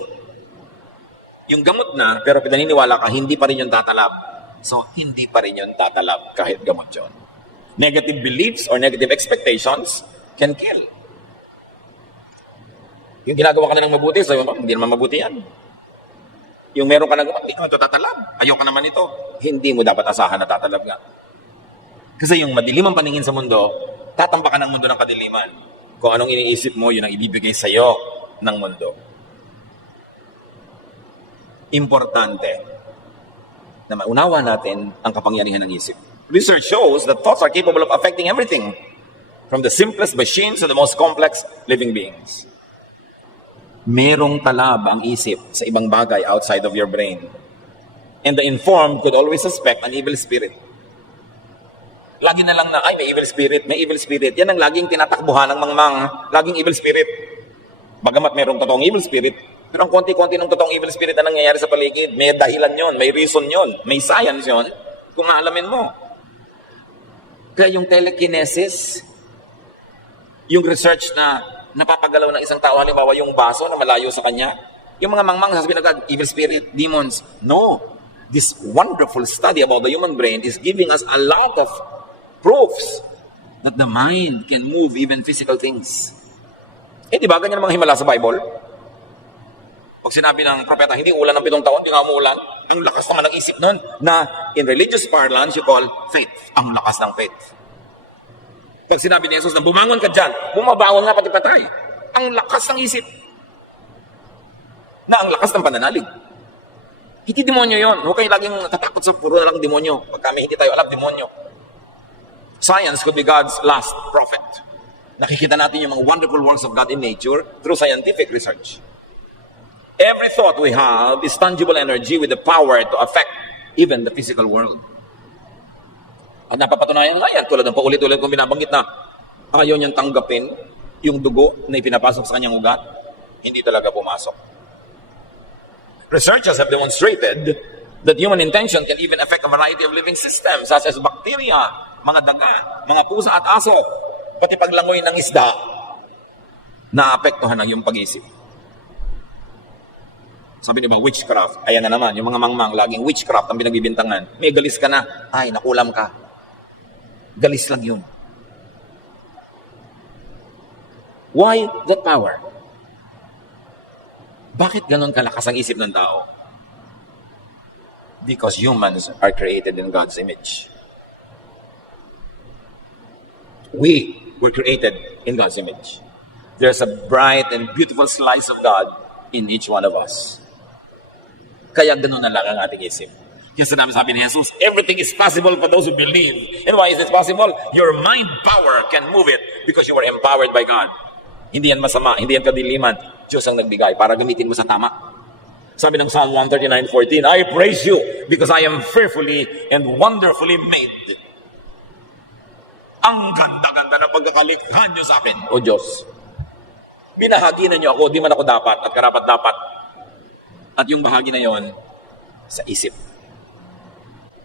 Yung gamot na pero pinaniniwala ka, hindi pa rin yung tatalab. So, hindi pa rin yung tatalab kahit gamot yun. Negative beliefs or negative expectations can kill. Yung ginagawa ka na ng mabuti, so hindi naman mabuti yan. Yung meron ka na gamot, hindi naman ito tatalab. Ayoko naman ito. Hindi mo dapat asahan na tatalab nga. Kasi yung madilim ang paningin sa mundo, tatambakan ng mundo ng kadiliman. Kung anong iniisip mo, yun ang ibibigay sa'yo ng mundo. Importante na maunawa natin ang kapangyarihan ng isip. Research shows that thoughts are capable of affecting everything, from the simplest machines to the most complex living beings. Merong talab ang isip sa ibang bagay outside of your brain. And the informed could always suspect an evil spirit. Lagi na lang na, ay, may evil spirit, may evil spirit. Yan ang laging tinatakbuhan ng mga laging evil spirit. Bagamat merong totoong evil spirit, pero ang konti-konti ng totoong evil spirit na nangyayari sa paligid, may dahilan yon, may reason yon, may science yon, kung maalamin mo. Kaya yung telekinesis, yung research na napapagalaw ng isang tao, halimbawa yung baso na malayo sa kanya, yung mga mangmang sasabihin agad, evil spirit, demons. No. This wonderful study about the human brain is giving us a lot of proofs that the mind can move even physical things. Eh, di ba ganyan ang mga himala sa Bible? Pag sinabi ng propeta, hindi ulan ng 7 taon, hindi nga umuulan, ang lakas naman ng isip nun, na in religious parlance, you call faith. Ang lakas ng faith. Pag sinabi ni Jesus na bumangon ka dyan, bumabangon nga pati patay. Ang lakas ng isip. Na ang lakas ng pananalig. Hindi demonyo yon. Huwag kayo laging natatakot sa puro na lang demonyo. Pag kami hindi tayo alam, demonyo. Science could be God's last prophet. Nakikita natin yung mga wonderful works of God in nature through scientific research. Every thought we have is tangible energy with the power to affect even the physical world. At napapatunayan nga yan, tulad ng paulit-ulit kong binabanggit na ayaw niyang tanggapin yung dugo na ipinapasok sa kanyang ugat, hindi talaga pumasok. Researchers have demonstrated that human intention can even affect a variety of living systems such as bacteria, mga daga, mga pusa at aso, pati paglangoy ng isda, naapektuhan ang iyong pag-isip. Sabi niyo ba, witchcraft? Ayan na naman, yung mga mangmang, laging witchcraft ang pinagbibintangan. May galis ka na, ay, nakulam ka. Galis lang yun. Why that power? Bakit ganon kalakas ang isip ng tao? Because humans are created in God's image. We were created in God's image. There's a bright and beautiful slice of God in each one of us. Kaya ganun na lang ang ating isip. Kaya sabi ni Jesus, everything is possible for those who believe. And why is it possible? Your mind power can move it because you are empowered by God. Hindi yan masama, hindi yan kadiliman. Diyos ang nagbigay para gamitin mo sa tama. Sabi ng Psalm 139:14, I praise you because I am fearfully and wonderfully made. Ang ganda-ganda na pagkakalikha niyo sa akin, O Diyos. Binahagi na niyo ako, di man ako dapat at karapat-dapat. At yung bahagi na yon sa isip.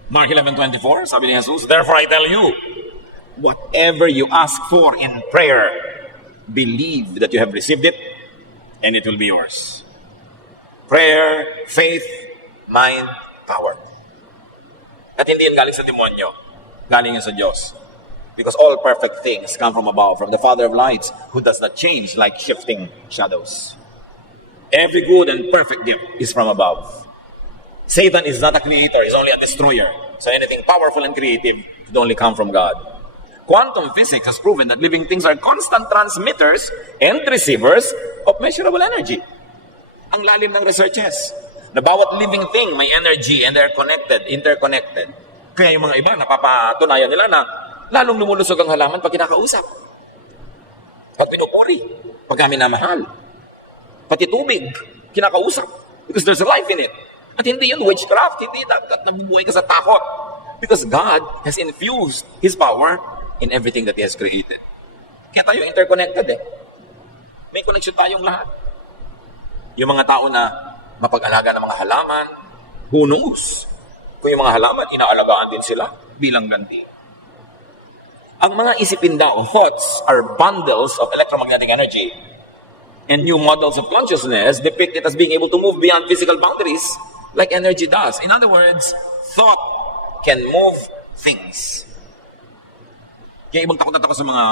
Mark 11:24, sabi ni Jesus, therefore I tell you, whatever you ask for in prayer, believe that you have received it, and it will be yours. Prayer, faith, mind, power. At hindi yan galing sa demonyo. Galing yan sa Diyos. Because all perfect things come from above, from the Father of lights, who does not change like shifting shadows. Every good and perfect gift is from above. Satan is not a creator, he's only a destroyer. So anything powerful and creative should only come from God. Quantum physics has proven that living things are constant transmitters and receivers of measurable energy. Ang lalim ng researches na bawat living thing may energy and they're connected, interconnected. Kaya yung mga iba, napapatunayan nila na lalong lumulusog ang halaman pag kinakausap. Pag pinupuri, pag minamahal. Pati tubig, kinakausap. Because there's life in it. At hindi yun witchcraft, hindi nabubuhay ka sa takot. Because God has infused His power in everything that He has created. Kaya tayo interconnected eh. May connection tayong lahat. Yung mga tao na mapag-alaga ng mga halaman, who knows? Kung yung mga halaman, inaalagaan din sila bilang ganti. Ang mga isipin daw, thoughts, are bundles of electromagnetic energy. And new models of consciousness depict it as being able to move beyond physical boundaries like energy does. In other words, thought can move things. Kaya ibang takot na takot sa mga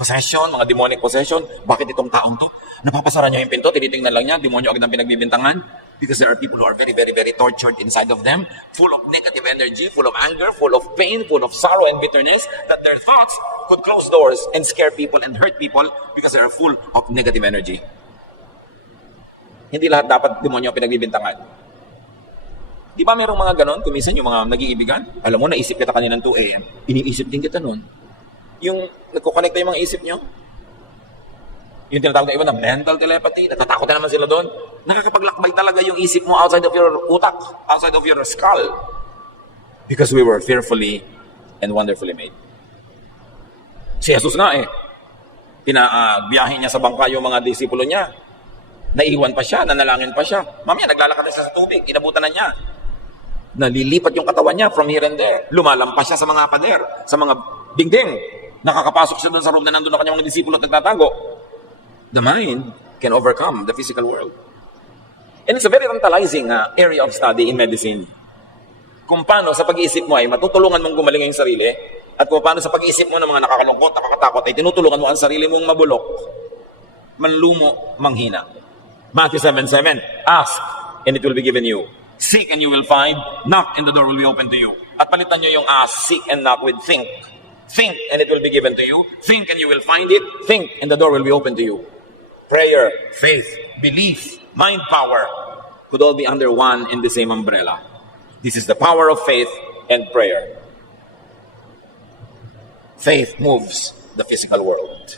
possession, mga demonic possession. Bakit itong taong to? Napapasara niya yung pinto, tinitingnan lang niya, demonyo agad ang pinagbibintangan. Because there are people who are very, very, very tortured inside of them, full of negative energy, full of anger, full of pain, full of sorrow and bitterness, that their thoughts could close doors and scare people and hurt people because they are full of negative energy. Hindi lahat dapat demonyo ang pinagbibintangan. Di ba merong mga ganon? Kuminsan yung mga nag-iibigan, alam mo, naisip kita kaninang 2 a.m. Iniisip din kita nun. Yung nagkukonekta yung mga isip nyo, yung tinatawag na iba na mental telepathy, natatakot na naman sila doon. Nakakapaglakbay talaga yung isip mo outside of your utak, outside of your skull. Because we were fearfully and wonderfully made. Si Jesus nga eh, pinabiyahin niya sa bangka yung mga disipulo niya. Naiwan pa siya, nanalangin pa siya. Mamaya, naglalakad na siya sa tubig, inabutan na niya. Nalilipat yung katawan niya from here and there. Lumalampas siya sa mga pader, sa mga dingding. Nakakapasok siya doon sa room na nandun na kanyang mga disipulo at nagtatago. The mind can overcome the physical world. And it's a very tantalizing area of study in medicine. Kung paano sa pag-iisip mo ay matutulungan mong gumaling ang sarili, at kung paano sa pag-iisip mo ng mga nakakalungkot, nakakatakot, ay tinutulungan mo ang sarili mong mabulok, manlumo, manghina. Matthew 7:7, ask, and it will be given you. Seek, and you will find. Knock, and the door will be open to you. At palitan nyo yung ask, seek, and knock with think. Think, and it will be given to you. Think, and you will find it. Think, and the door will be open to you. Prayer, faith, belief, mind power could all be under one in the same umbrella. This is the power of faith and prayer. Faith moves the physical world.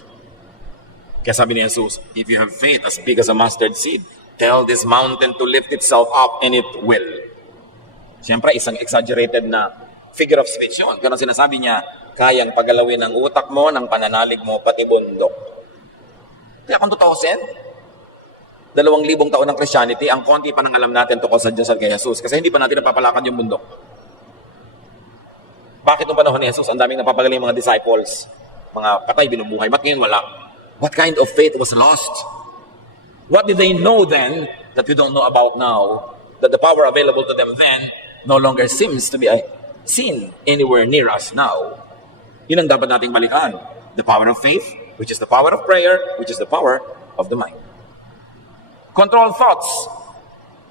Kaya sabi ni Jesus, if you have faith as big as a mustard seed, tell this mountain to lift itself up and it will. Siyempre, isang exaggerated na figure of speech yun. Pero sinasabi niya, kayang pagalawin ng utak mo, ng pananalig mo, pati bundok. Kaya kung tutuusin, 2,000 taon ng Christianity, ang konti pa nang alam natin tungkol sa Diyos at kay Jesus. Kasi hindi pa natin napapalakad yung bundok. Bakit nung panahon ni Jesus, ang daming napapagaling mga disciples, mga patay binubuhay, ba't ngayon wala? What kind of faith was lost? What did they know then that we don't know about now? That the power available to them then no longer seems to be seen anywhere near us now. Yun ang dapat nating balikan. The power of faith, which is the power of prayer, which is the power of the mind. Control thoughts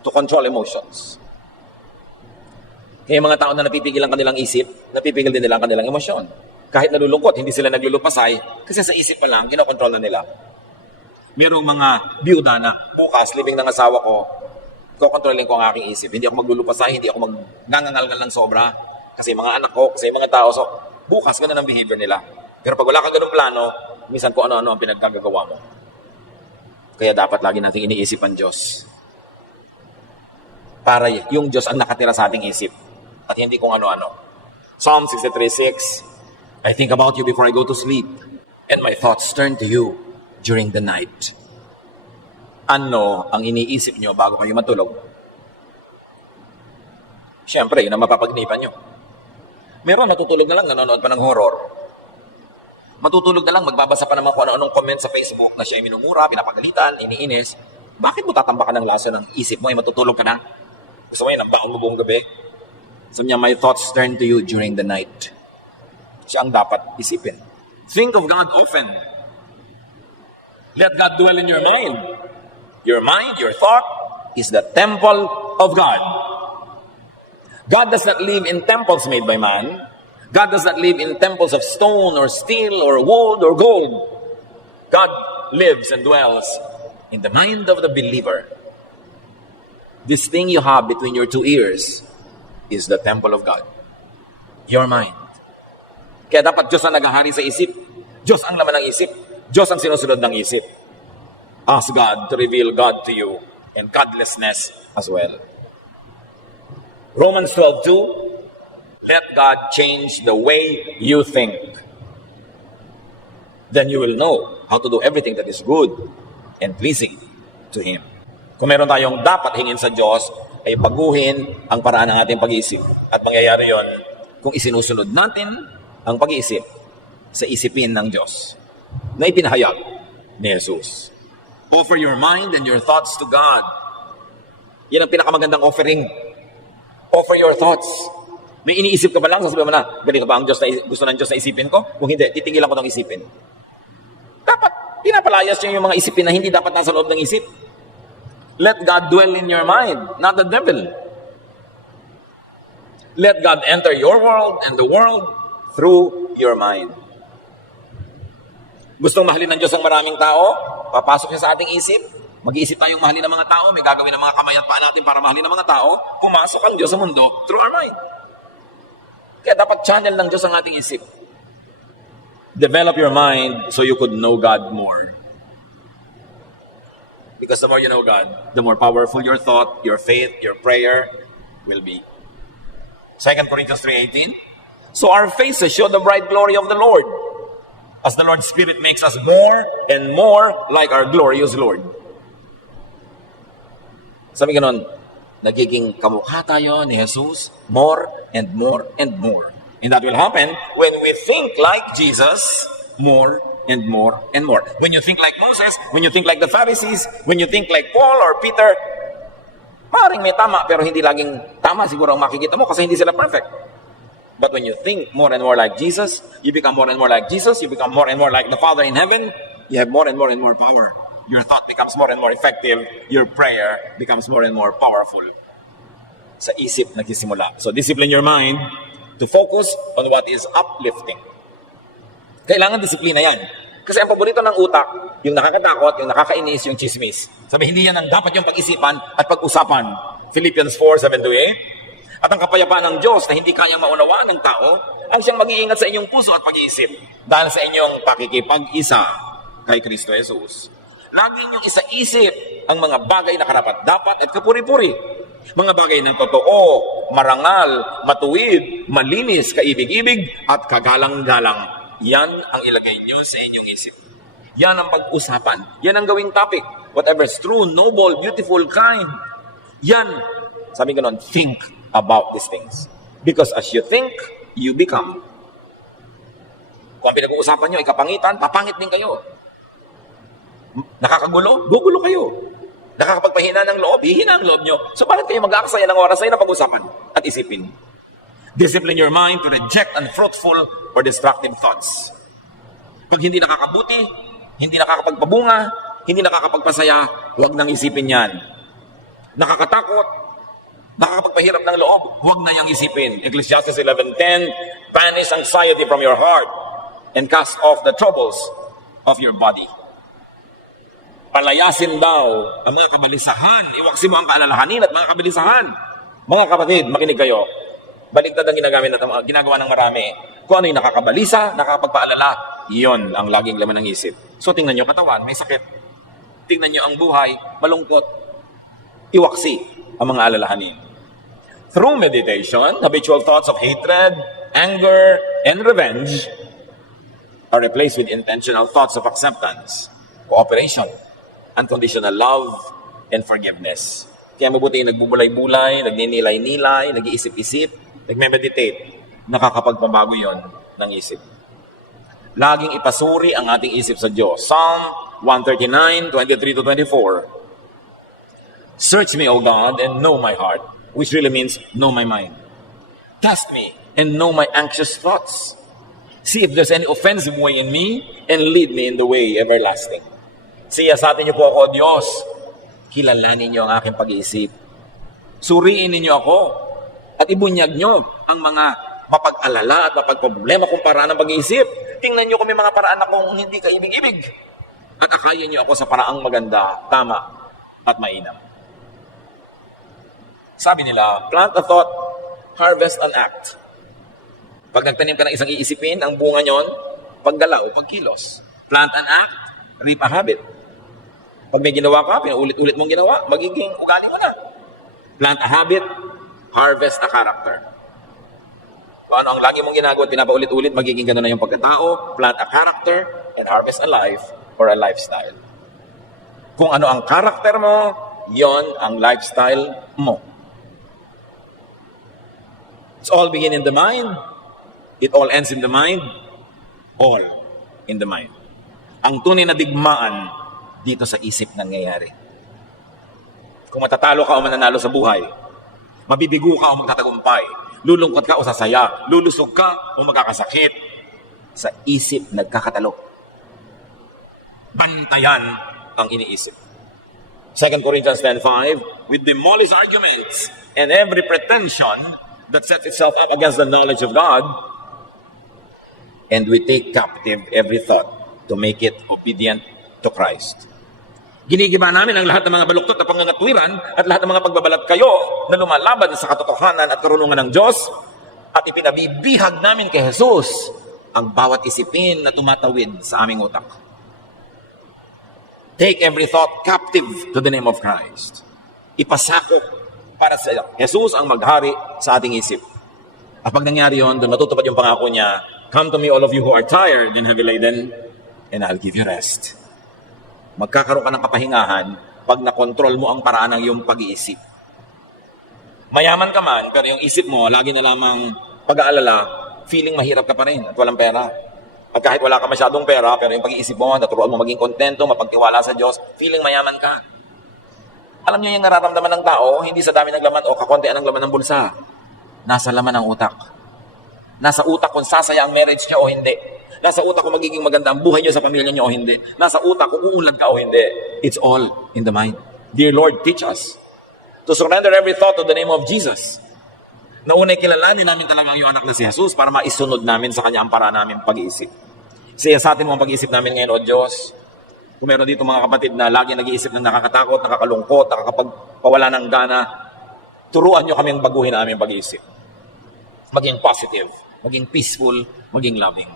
to control emotions. Kaya mga tao na napipigil ang kanilang isip, napipigil din nila ang kanilang emosyon. Kahit nalulungkot, hindi sila naglulupasay kasi sa isip pa lang, kinokontrol na nila. Merong mga biyuda na bukas, libing ng asawa ko, kokontrolin ko ang aking isip. Hindi ako maglulupasay, hindi ako magngangangalgal ng sobra kasi mga anak ko, kasi mga tao. So, bukas, ganun ang behavior nila. Pero pag wala ka ganung plano, minsan kung ano-ano ang pinaggagawa mo. Kaya dapat lagi natin iniisip ang Diyos. Para yung Diyos ang nakatira sa ating isip. At hindi kung ano-ano. Psalm 63:6, I think about you before I go to sleep, and my thoughts turn to you during the night. Ano ang iniisip nyo bago kayo matulog? Siyempre, yun ang mapapagnipan nyo. Meron natutulog na lang, nanonood pa ng horror. Matutulog na lang, magbabasa pa naman kung ano-anong comment sa Facebook na siya ay minumura, pinapagalitan, iniinis. Bakit mo tatambakan ng laso ng isip mo ay matutulog ka na? Gusto mo yun, ang baon mo buong gabi? Sabi niya, my thoughts turn to you during the night. Siya ang dapat isipin. Think of God often. Let God dwell in your mind. Your mind, your thought, is the temple of God. God does not live in temples made by man. God does not live in temples of stone or steel or wood or gold. God lives and dwells in the mind of the believer. This thing you have between your two ears is the temple of God. Your mind. Kaya dapat Diyos ang naghahari sa isip. Diyos ang laman ng isip. Diyos ang sinusunod ng isip. Ask God to reveal God to you and godlessness as well. Romans 12:2, let God change the way you think. Then you will know how to do everything that is good and pleasing to Him. Kung meron tayong dapat hingin sa Diyos, ay baguhin ang paraan ng ating pag-iisip. At mangyayari yon kung isinusunod natin ang pag-iisip sa isipin ng Diyos na ipinahayag ni Jesus. Offer your mind and your thoughts to God. Yan ang pinakamagandang offering. Offer your thoughts. May iniisip ka ba lang? Sasabihin mo na, galing ka ba ang Diyos na gusto ng Diyos na isipin ko? Kung hindi, titingilan ko ng isipin. Dapat, pinapalayas niyo yung mga isipin na hindi dapat nasa loob ng isip. Let God dwell in your mind, not the devil. Let God enter your world and the world through your mind. Gustong mahalin ng Diyos ang maraming tao? Papasok siya sa ating isip. Mag-iisip tayong mahalin ng mga tao. May gagawin ng mga kamay at paa natin para mahalin ng mga tao. Pumasok ang Diyos sa mundo through our mind. Kaya dapat channel ng Diyos ang ating isip. Develop your mind so you could know God more. Because the more you know God, the more powerful your thought, your faith, your prayer will be. 2 Corinthians 3:18, so our faces show the bright glory of the Lord, as the Lord's Spirit makes us more and more like our glorious Lord. Sabi ganon, nagiging kamukha tayo ni Jesus more and more and more. And that will happen when we think like Jesus more and more and more. When you think like Moses, when you think like the Pharisees, when you think like Paul or Peter, maaaring may tama pero hindi laging tama siguro ang makikita mo kasi hindi sila perfect. But when you think more and more like Jesus, you become more and more like Jesus, you become more and more like the Father in heaven, you have more and more power. Your thought becomes more and more effective. Your prayer becomes more and more powerful. Sa isip nagsisimula. So discipline your mind to focus on what is uplifting. Kailangan disiplina yan. Kasi ang paborito ng utak, yung nakakatakot, yung nakakainis, yung chismis. Sabi, hindi yan ang dapat yung pag-isipan at pag-usapan. Philippians 4:7-8. At ang kapayapaan ng Diyos na hindi kayang maunawaan ng tao, ang siyang mag-iingat sa inyong puso at pag-iisip dahil sa inyong pakikipag-isa kay Kristo Jesus. Lagi niyong isa-isip ang mga bagay na karapat-dapat at kapuri-puri. Mga bagay ng totoo, marangal, matuwid, malinis, kaibig-ibig, at kagalang-galang. Yan ang ilagay niyo sa inyong isip. Yan ang pag-usapan. Yan ang gawing topic. whatever is true, noble, beautiful, kind. Yan, sabi ko noon, think about these things. Because as you think, you become. Kung ang pinag-uusapan nyo ay kapangitan, papangit din kayo. Nakakagulo? Gugulo kayo. Nakakapagpahina ng loob? Hihina ang loob nyo. So bakit kayo mag-aaksaya ng oras na pag-usapan at isipin? Discipline your mind to reject unfruitful or destructive thoughts. Pag hindi nakakabuti, hindi nakakapagpabunga, hindi nakakapagpasaya, huwag nang isipin yan. Nakakatakot, nakakapagpahirap ng loob, huwag na yang isipin. Ecclesiastes 11:10, banish anxiety from your heart and cast off the troubles of your body. Palayasin daw ang mga kabalisahan. Iwaksi mo ang kaalalahanin at mga kabalisahan. Mga kapatid, makinig kayo. Baligtad ang ginagawa ng marami. Kung ano yung nakakabalisa, nakakapagpaalala, iyon ang laging laman ng isip. So tingnan nyo katawan, may sakit. Tingnan nyo ang buhay, malungkot. Iwaksi ang mga alalahanin. Through meditation, habitual thoughts of hatred, anger, and revenge are replaced with intentional thoughts of acceptance, cooperation, unconditional love, and forgiveness. Kaya mabuti yung nagbubulay-bulay, nagninilay-nilay, nag-iisip-isip, nagme-meditate. Nakakapagpabago yon ng isip. Laging ipasuri ang ating isip sa Diyos. Psalm 139:23-24. Search me, O God, and know my heart, which really means know my mind. Test me and know my anxious thoughts. See if there's any offensive way in me and lead me in the way everlasting. Siyasatin niyo po ako, O Diyos. Kilalanin niyo ang aking pag-iisip. Suriin ninyo ako at ibunyag niyo ang mga mapag-alala at mapag-problema kung paraan ng pag-iisip. Tingnan niyo kung may mga paraan akong hindi kaibig-ibig. At akayin niyo ako sa paraang maganda, tama, at mainam. Sabi nila, plant a thought, harvest an act. Pag nagtanim ka ng isang iisipin, ang bunga niyon, paggalaw, pagkilos. Plant an act, reap a habit. Pag may ginawa ka, pinaulit-ulit mong ginawa, magiging ugali mo na. Plant a habit, harvest a character. Kung ano ang lagi mong ginagawa at pinapaulit-ulit, magiging gano'n na yung pagkatao. Plant a character and harvest a life or a lifestyle. Kung ano ang character mo, yon ang lifestyle mo. It's all begin in the mind. It all ends in the mind. All in the mind. Ang tunay na digmaan dito sa isip nangyayari. Kung matatalo ka o mananalo sa buhay, mabibigo ka o magtatagumpay, lulungkot ka o sasaya, lulusog ka o magkakasakit, sa isip nagkakatalo. Bantayan ang iniisip. 2 Corinthians 10:5, we demolish arguments and every pretension that sets itself up against the knowledge of God, and we take captive every thought to make it obedient to Christ. Ginigiba namin ang lahat ng mga baluktot at pangangatwiran at lahat ng mga pagbabalat kayo na lumalaban sa katotohanan at karunungan ng Diyos, at ipinabibihag namin kay Jesus ang bawat isipin na tumatawid sa aming utak. Take every thought captive to the name of Christ. Ipasako para sa Jesus ang maghari sa ating isip. At pag nangyari yun, doon natutupad yung pangako niya, come to me all of you who are tired and heavy laden, and I'll give you rest. Magkakaroon ka ng kapahingahan pag nakontrol mo ang paraan ng iyong pag-iisip. Mayaman ka man, pero yung isip mo, lagi na lamang pag-aalala, feeling mahirap ka pa rin at walang pera. At kahit wala ka masyadong pera, pero yung pag-iisip mo, naturuan mo maging kontento, mapagtiwala sa Diyos, feeling mayaman ka. Alam niyo yung nararamdaman ng tao, hindi sa dami ng laman o kakontian ng laman ng bulsa. Nasa laman ng utak. Nasa utak kung sasaya ang marriage niya o hindi. Nasa utak kung magiging maganda ang buhay niyo sa pamilya niyo o hindi. Nasa utak kung uunlad ka o hindi. It's all in the mind. Dear Lord, teach us to surrender every thought to the name of Jesus. Naunay kilalanin namin talaga yung anak na si Jesus para maisunod namin sa kanya ang paraan namin pag-iisip. Siyasatin mo ang pag-iisip namin ngayon, O Diyos. Kung meron dito mga kapatid na lagi nag-iisip ng nakakatakot, nakakalungkot, nakakapagpawala ng gana, turuan niyo kaming baguhin ang aming pag-iisip. Maging positive, maging peaceful, maging loving.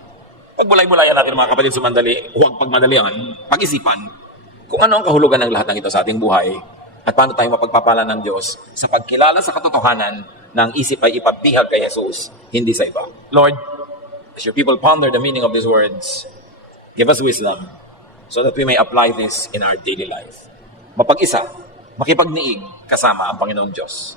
Pagbulay-bulayan natin mga kapatid sumandali, huwag pagmadalian, pag-isipan kung ano ang kahulugan ng lahat ng ito sa ating buhay at paano tayo mapagpapala ng Diyos sa pagkilala sa katotohanan na ang isip ay ipabihag kay Jesus, hindi sa iba. Lord, as your people ponder the meaning of these words, give us wisdom so that we may apply this in our daily life. mapag-isa, makipagniig kasama ang Panginoong Diyos.